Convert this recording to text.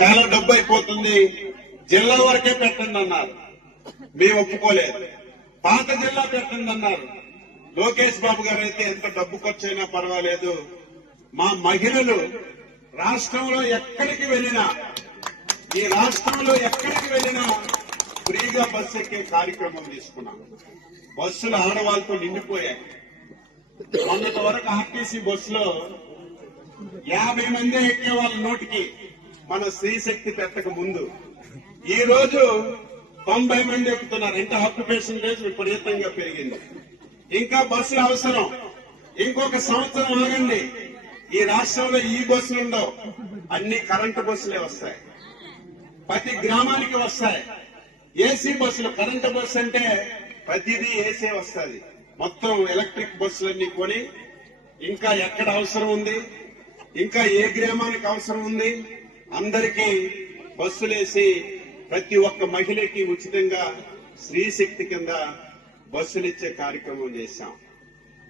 చాలా డబ్బు అయిపోతుంది, జిల్లా వరకే పెట్టండి అన్నారు. మేము ఒప్పుకోలేదు. పాత జిల్లా పెట్టండి అన్నారు. లోకేష్ బాబు గారు అయితే ఎంత డబ్బు ఖర్చైనా పర్వాలేదు, మా మహిళలు రాష్ట్రంలో ఎక్కడికి వెళ్ళినా, ఈ రాష్ట్రంలో ఎక్కడికి వెళ్ళినా ఫ్రీగా బస్సు ఎక్కే కార్యక్రమం తీసుకున్నాం. బస్సులు ఆడవాళ్ళతో నిండిపోయాయి. మొన్నటి వరకు ఆర్టీసీ బస్సులో 50 మంది ఎక్కే వాళ్ళ నోటికి మన స్త్రీశక్తి పెట్టక ముందు ఈ రోజు 90 మంది ఎక్కుతున్నారు. ఇంత ఆక్యుపేషన్ రేట్ విపరీతంగా పెరిగింది. ఇంకా బస్సులు అవసరం. ఇంకొక సంవత్సరం ఆగండి, ఈ రాష్ట్రంలో ఈ బస్సులు ఉండవు, అన్ని కరెంటు బస్సులే వస్తాయి. ప్రతి గ్రామానికి వస్తాయి ఏసీ బస్సులు. కరెంటు బస్సు అంటే ప్రతిదీ ఏసీ వస్తుంది. మొత్తం ఎలక్ట్రిక్ బస్సులన్నీ కొని ఇంకా ఎక్కడ అవసరం ఉంది, ఇంకా ఏ గ్రామానికి అవసరం ఉంది, అందరికీ బస్సులేసి ప్రతి ఒక్క మహిళకి ఉచితంగా స్త్రీశక్తి కింద బస్సులు ఇచ్చే కార్యక్రమం చేశాం.